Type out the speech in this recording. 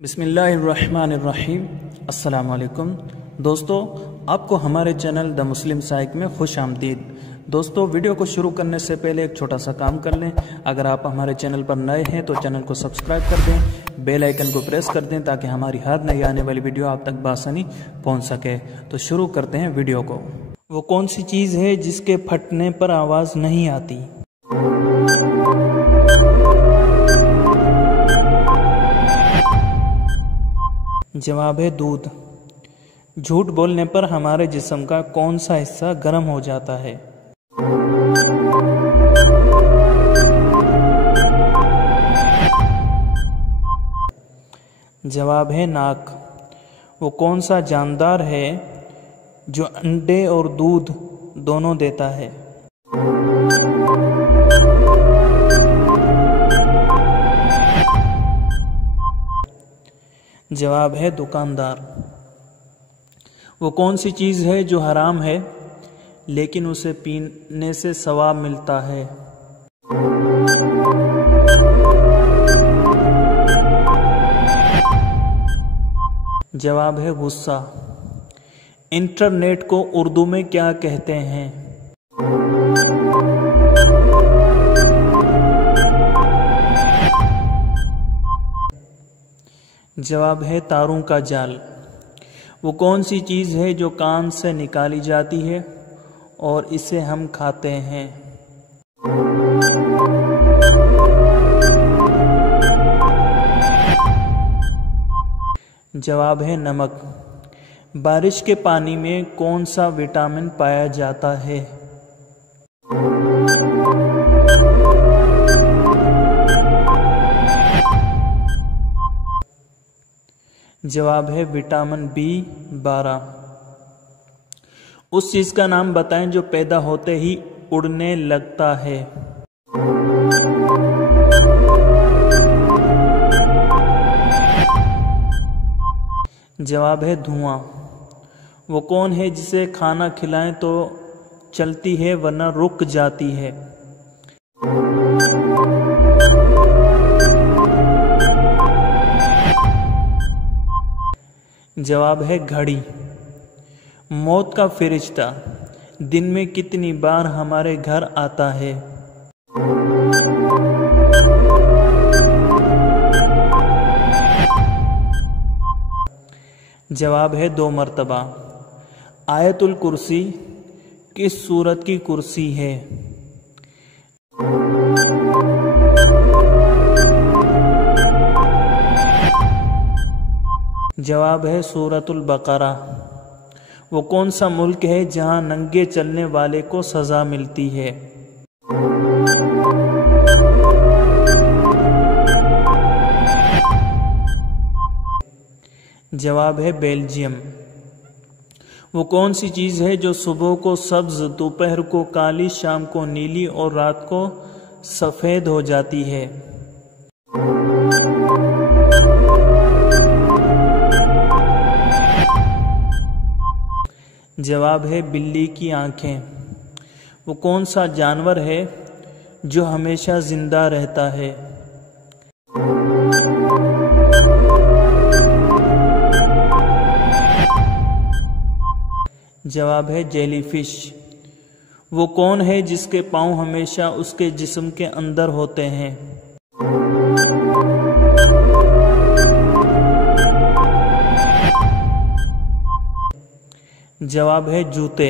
बिस्मिल्लाहिर्रहमानिर्रहीम। अस्सलाम वालेकुम दोस्तों, आपको हमारे चैनल द मुस्लिम साइक में खुश आमदीद। दोस्तों, वीडियो को शुरू करने से पहले एक छोटा सा काम कर लें। अगर आप हमारे चैनल पर नए हैं तो चैनल को सब्सक्राइब कर दें, बेल आइकन को प्रेस कर दें ताकि हमारी हर नई आने वाली वीडियो आप तक बआसानी पहुंच सके। तो शुरू करते हैं वीडियो को। वो कौन सी चीज़ है जिसके फटने पर आवाज़ नहीं आती? जवाब है दूध। झूठ बोलने पर हमारे जिस्म का कौन सा हिस्सा गर्म हो जाता है? जवाब है नाक। वो कौन सा जानदार है जो अंडे और दूध दोनों देता है? जवाब है दुकानदार। वो कौन सी चीज़ है जो हराम है लेकिन उसे पीने से सवाब मिलता है? जवाब है गुस्सा। इंटरनेट को उर्दू में क्या कहते हैं? जवाब है तारों का जाल। वो कौन सी चीज़ है जो कान से निकाली जाती है और इसे हम खाते हैं? जवाब है नमक। बारिश के पानी में कौन सा विटामिन पाया जाता है? जवाब है विटामिन B12। उस चीज का नाम बताएं जो पैदा होते ही उड़ने लगता है। जवाब है धुआं। वो कौन है जिसे खाना खिलाएं तो चलती है वरना रुक जाती है? जवाब है घड़ी। मौत का फरिश्ता दिन में कितनी बार हमारे घर आता है? जवाब है 2 मरतबा। आयतुल कुर्सी किस सूरत की कुर्सी है? जवाब है सूरतुल बकरा। वो कौन सा मुल्क है जहां नंगे चलने वाले को सजा मिलती है? जवाब है बेल्जियम। वो कौन सी चीज़ है जो सुबह को सब्ज, दोपहर को काली, शाम को नीली और रात को सफ़ेद हो जाती है? जवाब है बिल्ली की आंखें। वो कौन सा जानवर है जो हमेशा जिंदा रहता है? जवाब है जेलीफिश। वो कौन है जिसके पाँव हमेशा उसके जिस्म के अंदर होते हैं? जवाब है जूते।